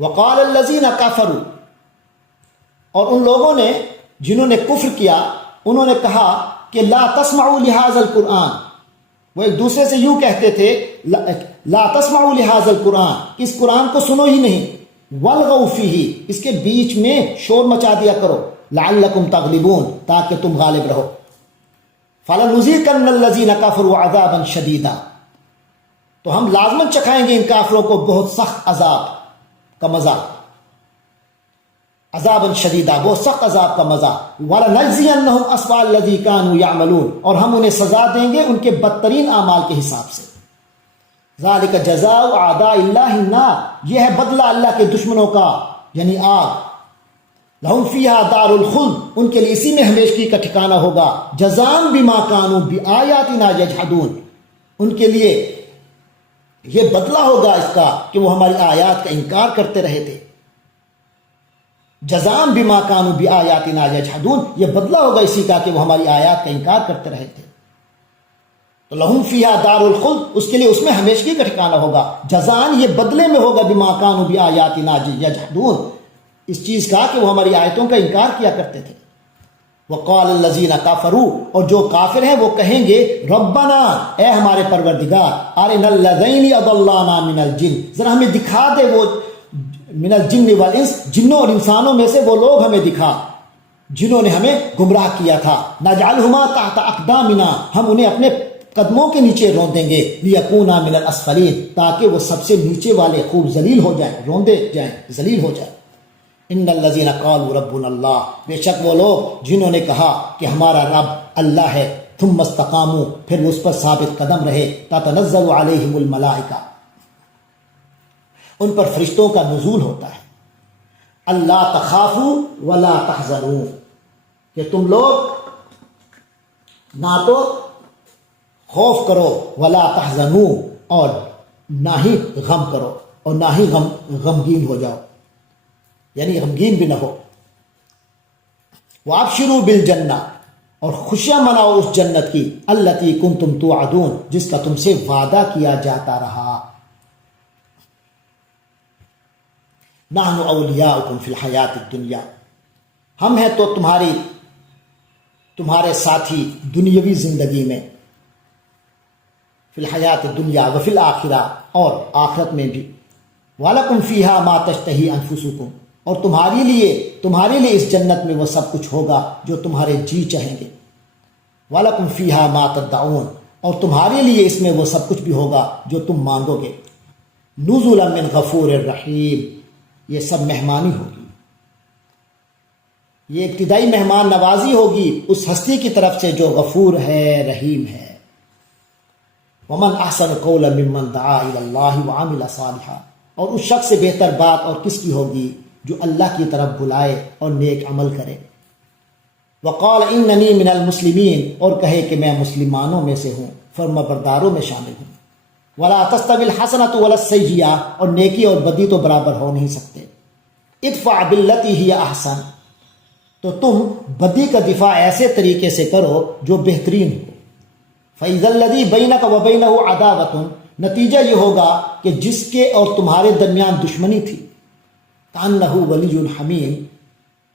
وقال الذین کفروا، اور ان لوگوں نے جنہوں نے کفر کیا انہوں نے کہا کہ لا تسمعوا لهذا القرآن، وہ ایک دوسرے سے یوں کہتے تھے لا تسمعوا لهذا القرآن، کہ اس قرآن کو سنو ہی نہیں، والغوا فیہ، اس کے بیچ میں شور مچا دیا کرو، لعلکم تغلبون، تاکہ تم غالب رہو، فلنذیقن الذین کفروا عذابا شدیدا، تو ہم لازماً چکھائیں گے ان کافروں کو بہت سخت عذاب کا مزہ، عذابا شدیدا، بہت سخت عذاب کا مزہ، وَلَنَجْزِيَنَّهُمْ أَسْوَأَ الَّذِي كَانُوا يَعْمَلُونَ، اور ہم انہیں سزا دیں گے ان کے بدترین اعمال کے حساب سے، ذَلِكَ جَزَاءُ أَعْدَاءِ اللَّهِ النَّارِ، یہ ہے بدلہ اللہ کے دشمنوں کا یعنی آگ، لَهُمْ فِيهَا دَارُ الْخُلْدِ، ان کے لیے اسی میں ہمیشگی کا ٹھکانہ ہوگا، جَزَاءً بِمَا كَانُوا بِآيَاتِنَا يَجْحَدُونَ، ان کے لیے یہ بدلہ ہوگا اس کا کہ وہ ہماری آیات کا انکار کرتے رہے تھے، جزاء بما كانوا بآیاتنا یجحدون، یہ بدلہ ہوگا اسی کا کہ وہ ہماری آیات کا انکار کرتے رہے تھے، تو لہم فیہا دار الخلد، اس کے لیے اس میں ہمیشگی کا ٹھکانہ ہوگا، جزاء یہ بدلے میں ہوگا بما كانوا بآیاتنا یجحدون، اس چیز کا کہ وہ ہماری آیتوں کا انکار کیا کرتے تھے، وقال الذین کفروا، اور جو کافر ہیں وہ کہیں گے ربنا، اے ہمارے پروردگار، ارنا الذین اضلانا من الجن، ذرا ہمیں دکھا دے وہ من الجن والانس، جنوں اور انسانوں میں سے وہ لوگ ہمیں دکھا جنہوں نے ہمیں گمراہ کیا تھا، نجعلہما تحت اقدامنا، ہم انہیں اپنے قدموں کے نیچے رون دیں گے، لیکونا من الاسفلین، تاکہ وہ سب سے نیچے والے خوب ذلیل ہو جائیں، روندے جائیں، ذلیل ہو جائیں، ان الذین قالوا ربنا اللہ، بے شک وہ لوگ جنہوں نے کہا کہ ہمارا رب اللہ ہے، ثم استقاموا، پھر اس پر ثابت قدم رہے، تتنزل علیہم الملائکہ، ان پر فرشتوں کا نزول ہوتا ہے، اللہ تخافوا ولا تحزنوا، کہ تم لوگ نہ تو خوف کرو، ولا تحزنوا، اور نہ ہی غم کرو، اور نہ ہی غمگین ہو جاؤ، یعنی غمگین بھی نہ ہو، وابشروا بالجنہ، اور خوشیاں مناؤ اس جنت کی، التی کنتم توعدون، جس کا تم سے وعدہ کیا جاتا رہا، نحن اولیاؤکم فی الحیات الدنیا، ہم ہیں تو تمہارے ساتھی دنیاوی زندگی میں، فی الحیات الدنیا وفی الآخرہ، اور آخرت میں بھی، وَلَكُمْ فِيهَا مَا تَشْتَهِي أَنفُسُكُمْ، اور تمہارے لیے اس جنت میں وہ سب کچھ ہوگا جو تمہارے جی چاہیں گے، وَلَكُمْ فِيهَا مَا تَدَّعُونَ، اور تمہارے لیے اس میں وہ سب کچھ بھی ہوگا جو تم مانگو گے، نُزُلًا مِّن غَفُورٍ رَحِيمٍ، یہ سب مہمانی ہوگی، یہ ابتدائی مہمان نوازی ہوگی اس ہستی کی طرف سے جو غفور ہے، رحیم ہے، وَمَنْ أَحْسَنُ قَوْلًا مِّمَّنْ دَعَا إِلَى اللَّهِ وَعَمِلَ صَالِحًا، اور اس شخص سے بہتر بات اور کس کی ہوگی جو اللہ کی طرف بلائے اور نیک عمل کرے، وَقَالَ إِنَّنِي مِنَ الْمُسْلِمِينَ، اور کہے کہ میں مسلمانوں میں سے ہوں، فرمانبرداروں میں شامل ہوں، وَلَا تَسْتَوِي الْحَسَنَةُ وَلَا السَّيِّئَةُ، اور نیکی اور بدی تو برابر ہو نہیں سکتے، ادفع باللتی ہی احسن، تو تم بدی کا دفاع ایسے طریقے سے کرو جو بہترین ہو، فَإِذَا الَّذِي بَيْنَكَ وَبَيْنَهُ عَدَاوَةٌ، نتیجہ یہ ہوگا کہ جس کے اور تمہارے درمیان دشمنی تھی، کَأَنَّهُ وَلِيٌّ حَمِيمٌ،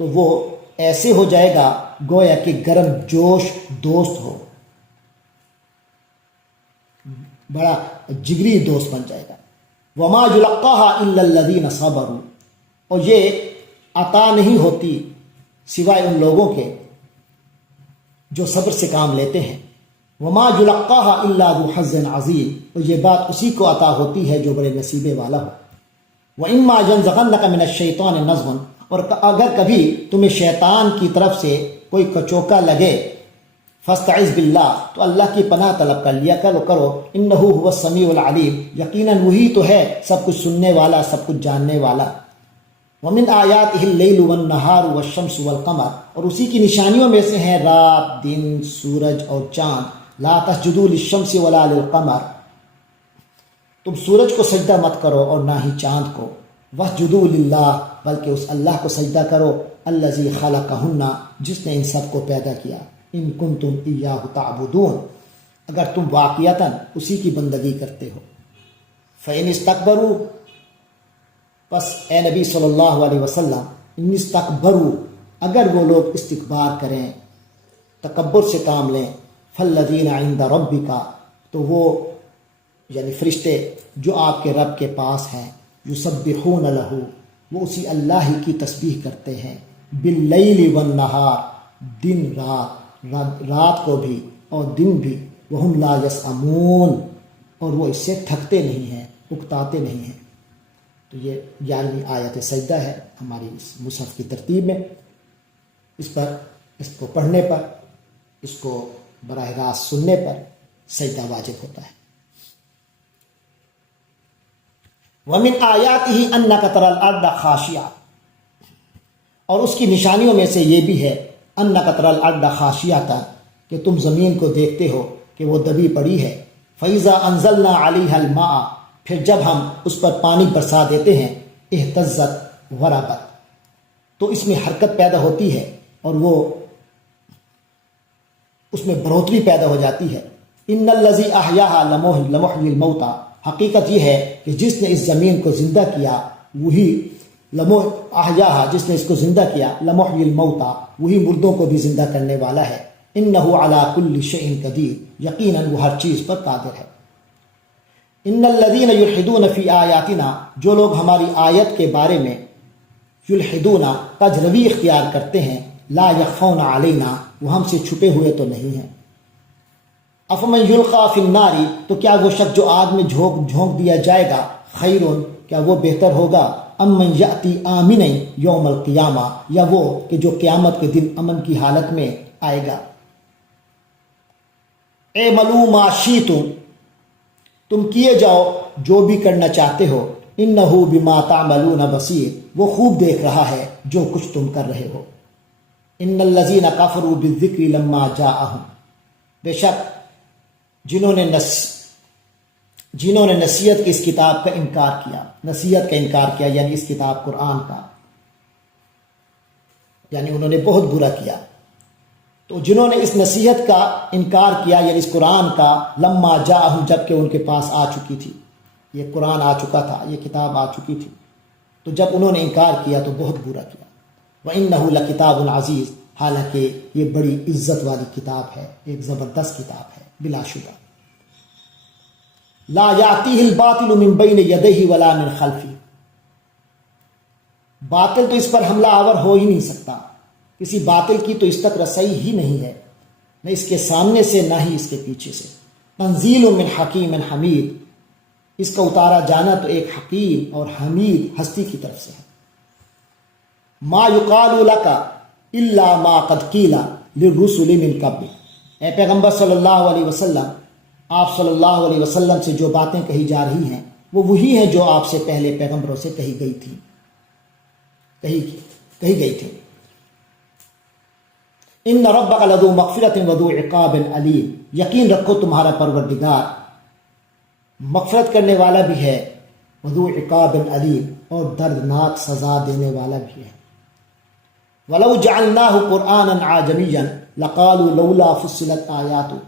تو وہ ایسے ہو جائے گا گویا کہ گرم جوش دوست ہو، بڑا جگری دوست بن جائے گا، وَمَا يُلَقَّاهَا إِلَّا الَّذِينَ صَبَرُوا، اور یہ عطا نہیں ہوتی سوائے ان لوگوں کے جو صبر سے کام لیتے ہیں، وَمَا يُلَقَّاهَا إِلَّا ذُو حَظٍّ عَظِيمٍ، اور یہ بات اسی کو عطا ہوتی ہے جو بڑے نصیبے والا ہو، وَإِمَّا يَنزَغَنَّكَ مِنَ الشَّيْطَانِ نَزْغٌ، اور اگر کبھی تمہیں شیطان کی طرف سے کوئی کچوکا لگے، فَاسْتَعِذْ بِاللَّهِ، تو اللہ کی پناہ طلب کر لیا کرو، إِنَّهُ هُوَ السَّمِيعُ الْعَلِيمُ، یقیناً وہی تو ہے سب کچھ سننے والا، سب کچھ جاننے والا، وَمِنْ آيَاتِهِ اللَّيْلُ وَالنَّهَارُ وَالشَّمْسُ وَالْقَمَرُ، اور اسی کی نشانیوں میں سے ہیں رات، دن، سورج اور چاند، لا تسجدوا للشمس ولا للقمر، تم سورج کو سجدہ مت کرو اور نہ ہی چاند کو، واسجدوا للہ، بلکہ اس اللہ کو سجدہ کرو، الذی خلقہن، جس نے ان سب کو پیدا کیا، ان کنتم ایاہ تعبدون، اگر تم واقعتاً اسی کی بندگی کرتے ہو، فإن استکبروا، بس اے نبی صلی اللہ علیہ وسلم ان استکبروا، اگر وہ لوگ استکبار کریں، تکبر سے کام لیں، فالذین عند ربک، تو وہ یعنی فرشتے جو آپ کے رب کے پاس ہیں، یسبحون لہ، وہ اسی اللہ ہی کی تسبیح کرتے ہیں، باللیل والنہار، دن رات کو بھی اور دن بھی، وہم لا یسأمون، اور وہ اس سے تھکتے نہیں ہیں، اکتاتے نہیں ہیں۔ تو یہ 11ویں آیت سجدہ ہے ہماری اس مصحف کی ترتیب میں۔ اس کو پڑھنے پر، اس کو براہ راست سننے پر سجدہ واجب ہوتا ہے۔ وَمِنْ آيَاتِهِ أَنَّكَ تَرَى الْأَرْضَ خَاشِعَةً، اور اس کی نشانیوں میں سے یہ بھی ہے أَنَّكَ تَرَى الْأَرْضَ خَاشِعَةً، کہ تم زمین کو دیکھتے ہو کہ وہ دبی پڑی ہے، فَإِذَا أَنزَلْنَا عَلَيْهَا الْمَاءَ، پھر جب ہم اس پر پانی برسا دیتے ہیں، اهتزت وربت، تو اس میں حرکت پیدا ہوتی ہے اور وہ اس میں بڑھوتری پیدا ہو جاتی ہے۔ ان الذی احیاها لمحیی الموتى، حقیقت یہ ہے کہ جس نے اس زمین کو زندہ کیا وہی احیاها، جس نے اس کو زندہ کیا، لمحیی الموتى، وہی مردوں کو بھی زندہ کرنے والا ہے۔ انہ علی کل شیء قدیر، یقیناً وہ ہر چیز پر قادر ہے۔ ان الذین یلحدون فی آیاتنا، جو لوگ ہماری آیت کے بارے میں یلحدون، تجروی اختیار کرتے ہیں، لا یخفون علینا، وہ ہم سے چھپے ہوئے تو نہیں ہیں۔ افمن یلقی فی النار، تو کیا وہ شخص جو آگ میں جھونک دیا جائے گا، خیر، کیا وہ بہتر ہوگا، ام من یأتی آمنا یوم القیامہ، یا وہ کہ جو قیامت کے دن امن کی حالت میں آئے گا۔ اعملوا ما شئتم، تم کیے جاؤ جو بھی کرنا چاہتے ہو، انہ بما تعملون بصیر، وہ خوب دیکھ رہا ہے جو کچھ تم کر رہے ہو۔ ان الذین کفروا بالذکر لما جاءہم، بے شک جنہوں نے نصیحت کی اس کتاب کا انکار کیا، نصیحت کا انکار کیا یعنی اس کتاب قرآن کا، یعنی انہوں نے بہت برا کیا۔ تو جنہوں نے اس نصیحت کا انکار کیا یعنی اس قرآن کا، لما جاءہم، جب کہ ان کے پاس آ چکی تھی، یہ قرآن آ چکا تھا، یہ کتاب آ چکی تھی، تو جب انہوں نے انکار کیا تو بہت برا کیا۔ وَإِنَّهُ لَكِتَابٌ عَزِيزٌ، حالانکہ یہ بڑی عزت والی کتاب ہے، ایک زبردست کتاب ہے بلا شبہ۔ لا یأتیہ الباطل من بین یدیہ ولا من خلفہ، باطل تو اس پر حملہ آور ہو ہی نہیں سکتا، کسی باطل کی تو اس تک رسائی ہی نہیں ہے، نہ اس کے سامنے سے نہ ہی اس کے پیچھے سے۔ تنزیل من حکیم حمید، اس کا اتارا جانا تو ایک حکیم اور حمید ہستی کی طرف سے ہے۔ ما یقال لک الا ما قد قیل للرسل من قبل، اے پیغمبر صلی اللہ علیہ وسلم، آپ صلی اللہ علیہ وسلم سے جو باتیں کہی جا رہی ہیں وہ وہی ہیں جو آپ سے پہلے پیغمبروں سے کہی گئی تھی۔ ان ربک لذو مغفرۃ وذو عقاب علیم، یقین رکھو تمہارا پروردگار مغفرت کرنے والا بھی ہے، وذو عقاب علیم، اور دردناک سزا دینے والا بھی ہے۔ وَلَوْ جَعَلْنَاهُ قُرْآنًا عَجَمِيًّا لَقَالُوا لَوْلَا فُصِّلَتْ آيَاتُهُ،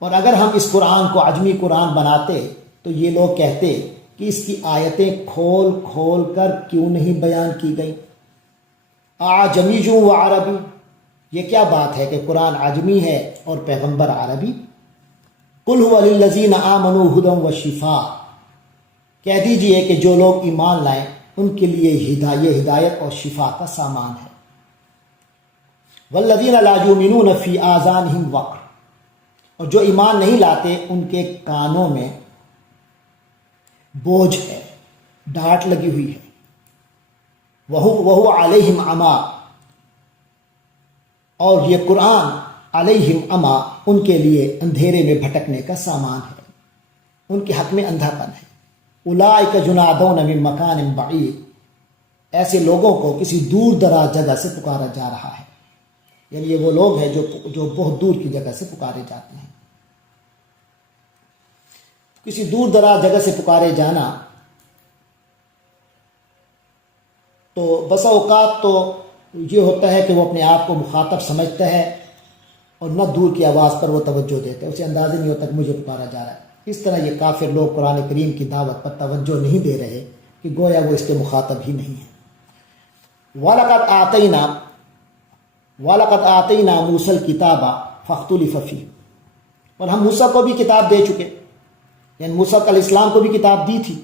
اور اگر ہم اس قرآن کو عجمی قرآن بناتے تو یہ لوگ کہتے کہ اس کی آیتیں کھول کھول کر کیوں نہیں بیان کی گئی۔ اعجمی و عربی، یہ کیا بات ہے کہ قرآن عجمی ہے اور پیغمبر عربی۔ قُلْ هُوَ لِلَّذِينَ آمَنُوا هُدًى وَشِفَاءً، کہہ دیجئے کہ جو لوگ ایمان لائیں ان کے لیے ہدایت اور شفا کا سامان ہے۔ والذین لا یؤمنون فی آذانہم وقر، اور جو ایمان نہیں لاتے ان کے کانوں میں بوجھ ہے، ڈانٹ لگی ہوئی ہے۔ وَهُوَ عَلَيْهِمْ عَمًى، اور یہ قرآن علیہم عمى، ان کے لیے اندھیرے میں بھٹکنے کا سامان ہے، ان کے حق میں اندھا پن ہے۔ اولئک ينادون من مکان بعید، ایسے لوگوں کو کسی دور دراز جگہ سے پکارا جا رہا ہے، یعنی یہ وہ لوگ ہیں جو بہت دور کی جگہ سے پکارے جاتے ہیں۔ کسی دور دراز جگہ سے پکارے جانا تو بسا اوقات تو یہ ہوتا ہے کہ وہ اپنے آپ کو مخاطب سمجھتا ہے اور نہ دور کی آواز پر وہ توجہ دیتا ہے، اسے اندازہ نہیں ہوتا کہ مجھے پکارا جا رہا ہے۔ اس طرح یہ کافر لوگ قرآن کریم کی دعوت پر توجہ نہیں دے رہے، کہ گویا وہ اس کے مخاطب ہی نہیں ہے۔ وَلَقَدْ آتَيْنَا مُوسَى الْكِتَابَ فَاخْتُلِفَ فِيهِ، اور ہم موسیٰ کو بھی کتاب دے چکے، یعنی موسیٰ علیہ السلام کو بھی کتاب دی تھی،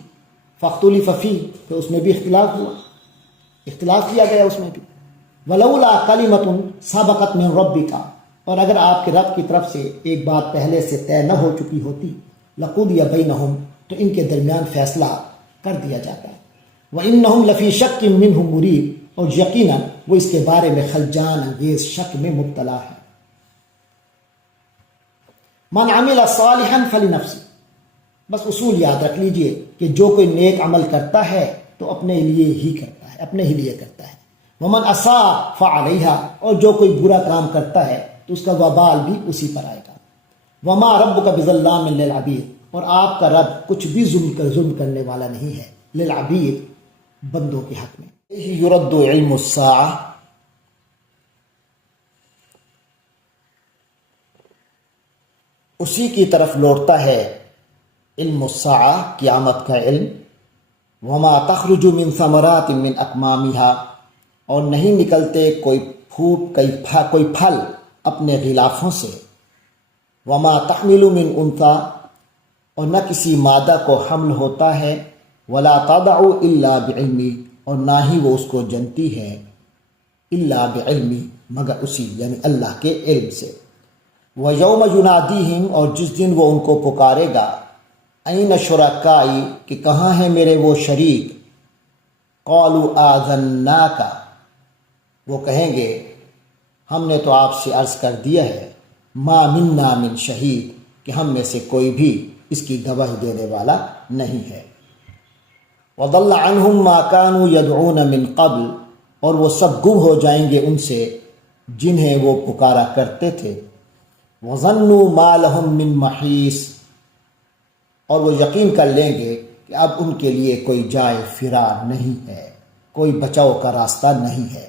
فَاخْتُلِفَ فِيهِ، تو اس میں بھی اختلاف ہوا، اختلاف کیا گیا اس میں بھی۔ وَلَوْلَا كَلِمَةٌ سَبَقَتْ مِنْ رَبِّكَ، اور اگر آپ کے رب کی طرف سے ایک بات پہلے سے طے نہ ہو چکی ہوتی، لَقُضِيَ بَيْنَهُمْ، تو ان کے درمیان فیصلہ کر دیا جاتا ہے۔ وَإِنَّهُمْ لَفِي شَكٍّ مِّنْهُ مُرِيبٍ، اور یقیناً وہ اس کے بارے میں خلجان انگیز شک میں مبتلا ہے۔ مَنْ عَمِلَ صَالِحًا فَلِنَفْسِهِ، بس اصول یاد رکھ لیجئے کہ جو کوئی نیک عمل کرتا ہے تو اپنے لیے ہی کرتا ہے، اپنے ہی لیے کرتا ہے۔ وَمَنْ أَسَاءَ فَعَلَيْهَا، اور جو کوئی برا کام کرتا ہے تو اس کا وبال بھی اسی پر آئے گا۔ وَمَا رَبُّكَ بِظَلَّامٍ لِّلْعَبِيدِ، اور آپ کا رب کچھ بھی ظلم کرنے والا نہیں ہے، للعبید، بندوں کے حق میں۔ یرد علم الساعہ، اسی کی طرف لوٹتا ہے علم الساعہ، قیامت کا علم۔ وما تخرج من ثمرات من اکمامها، اور نہیں نکلتے کوئی پھل اپنے غلافوں سے۔ وما تحمل من انثى، اور نہ کسی مادہ کو حمل ہوتا ہے۔ ولا تضع الا بعلمی، اور نہ ہی وہ اس کو جنتی ہے، الا بعلمی، مگر اسی یعنی اللہ کے علم سے۔ وَيَوْمَ يُنَادِيهِمْ، اور جس دن وہ ان کو پکارے گا، أَيْنَ شُرَكَائِي، کہ کہاں ہیں میرے وہ شریک، قَالُوا آذَنَّاكَ، وہ کہیں گے ہم نے تو آپ سے عرض کر دیا ہے، مَا مِنَّا مِن شہید، کہ ہم میں سے کوئی بھی اس کی گواہی دینے والا نہیں ہے۔ وَضَلَّ عَنْهُمْ مَا كَانُوا يَدْعُونَ مِن قَبْلُ، اور وہ سب گم ہو جائیں گے ان سے جنہیں وہ پکارا کرتے تھے۔ وَظَنُّوا مَا لَهُم مِّن مَّحِيصٍ، اور وہ یقین کر لیں گے کہ اب ان کے لیے کوئی جائے فرار نہیں ہے، کوئی بچاؤ کا راستہ نہیں ہے۔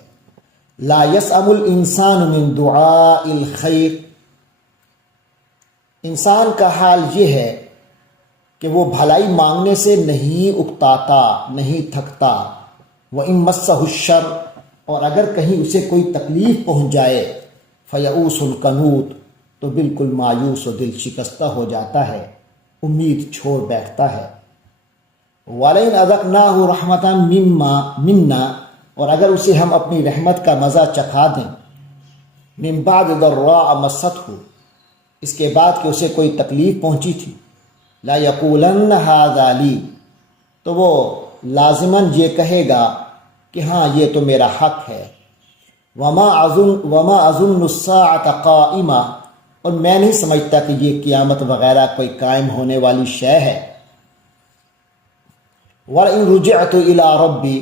لَا يَسْأَمُ الْإِنسَانُ مِن دُعَاءِ الْخَيْرِ، انسان کا حال یہ ہے کہ وہ بھلائی مانگنے سے نہیں اکتاتا، نہیں تھکتا۔ وَإِن مَسَّهُ الشَّرُّ، اور اگر کہیں اسے کوئی تکلیف پہنچ جائے، فَيَئُوسٌ الْقَنُوطُ، تو بالکل مایوس و دل شکستہ ہو جاتا ہے، امید چھوڑ بیٹھتا ہے۔ وَلَئِنْ أَذَقْنَاهُ رَحْمَةً مِنَّا، اور اگر اسے ہم اپنی رحمت کا مزہ چکھا دیں، مِن بَعْدِ ضَرَّاءَ مَسَّتْهُ، اس کے بعد کہ اسے کوئی تکلیف پہنچی تھی، لَيَقُولَنَّ هَذَا لِي، تو وہ لازماً یہ کہے گا کہ ہاں یہ تو میرا حق ہے۔ وَمَا أَظُنُّ السَّاعَةَ قَائِمَةً، اور میں نہیں سمجھتا کہ یہ قیامت وغیرہ کوئی قائم ہونے والی شے ہے۔ وَإِن رُجِعْتُ إِلَىٰ رَبِّي،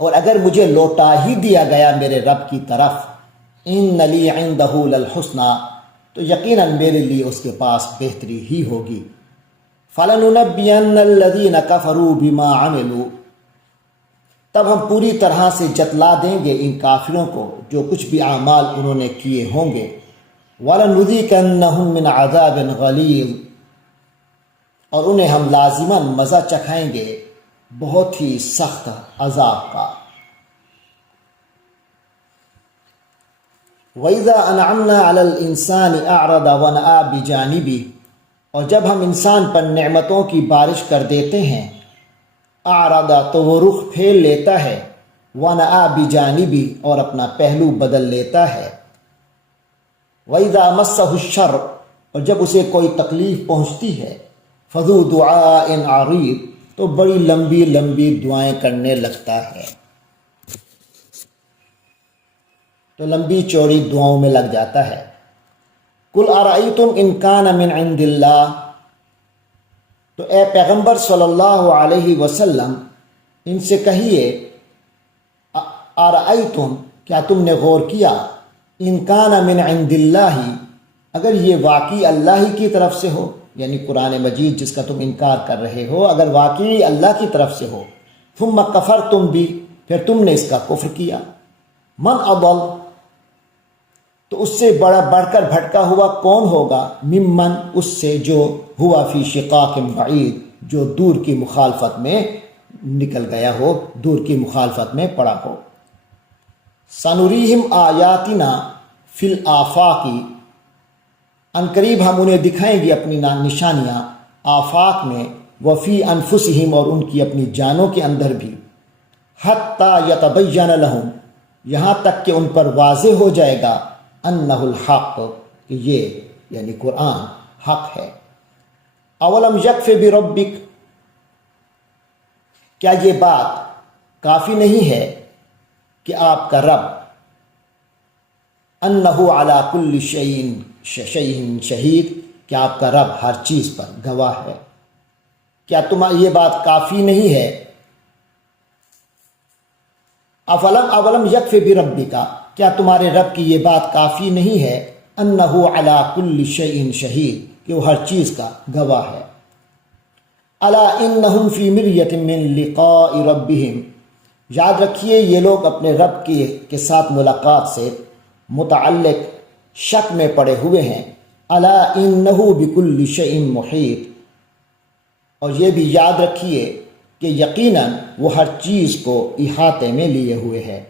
اور اگر مجھے لوٹا ہی دیا گیا میرے رب کی طرف، إِنَّ لِي عِندَهُ لَلْحُسْنَىٰ، تو یقیناً میرے لیے اس کے پاس بہتری ہی ہوگی۔ فَلَنُنَبِّئَنَّ الَّذِينَ كَفَرُوا بِمَا عَمِلُوا، تب ہم پوری طرح سے جتلا دیں گے ان کافروں کو جو کچھ بھی اعمال انہوں نے کیے ہوں گے۔ وَلَنُذِيقَنَّهُم مِّنْ عَذَابٍ غَلِيظٍ، اور انہیں ہم لازماً مزہ چکھائیں گے بہت ہی سخت عذاب کا۔ وَإِذَا أَنْعَمْنَا عَلَى الْإِنسَانِ أَعْرَضَ وَنَأَىٰ بِجَانِبِهِ، اور جب ہم انسان پر نعمتوں کی بارش کر دیتے ہیں، اعرض، تو وہ رخ پھیر لیتا ہے، وَنَأَىٰ بِجَانِبِهِ، اور اپنا پہلو بدل لیتا ہے۔ وَإِذَا مَسَّهُ الشَّرُّ، اور جب اسے کوئی تکلیف پہنچتی ہے، فَذُو دُعَاءٍ عَرِيضٍ، تو بڑی لمبی لمبی دعائیں کرنے لگتا ہے، تو لمبی چوڑی دعاؤں میں لگ جاتا ہے۔ قُلْ أَرَأَيْتُمْ إِنْ كَانَ مِنْ عِنْدِ اللَّهِ، تو اے پیغمبر صلی اللہ علیہ وسلم ان سے کہیے، أَرَأَيْتُمْ، کیا تم نے غور کیا، إِنْ كَانَ مِنْ عِنْدِ اللَّهِ، اگر یہ واقعی اللہ ہی کی طرف سے ہو، یعنی قرآن مجید جس کا تم انکار کر رہے ہو اگر واقعی اللہ کی طرف سے ہو، ثم کفرتم بھی، پھر تم نے اس کا کفر کیا، من اضل، تو اس سے بڑھ کر بھٹکا ہوا کون ہوگا، ممن، اس سے جو ہوا فی شقاق بعید، جو دور کی مخالفت میں نکل گیا ہو، دور کی مخالفت میں پڑا ہو۔ سنوریہم آیاتنا فی الآفاق، عنقریب ہم انہیں دکھائیں گے اپنی نشانیاں آفاق میں، وفی انفسہم اور ان کی اپنی جانوں کے اندر بھی، حتیٰ یتبین لہم یہاں تک کہ ان پر واضح ہو جائے گا، انہ الحق کہ یہ یعنی قرآن حق ہے۔ اولم یکف بربک کیا یہ بات کافی نہیں ہے کہ آپ کا رب انہ علی کل شیء شہید کہ آپ کا رب ہر چیز پر گواہ ہے۔ کیا یہ بات کافی نہیں ہے؟ اولم یکف بربک کیا تمہارے رب کی یہ بات کافی نہیں ہے؟ انہ علی کل شیء شہید کہ وہ ہر چیز کا گواہ ہے۔ الا انہم فی مریۃ من لقاء ربہم یاد رکھیے یہ لوگ اپنے رب کے ساتھ ملاقات سے متعلق شک میں پڑے ہوئے ہیں۔ الا انہ بکل شیء محیط اور یہ بھی یاد رکھیے کہ یقیناً وہ ہر چیز کو احاطے میں لیے ہوئے ہے۔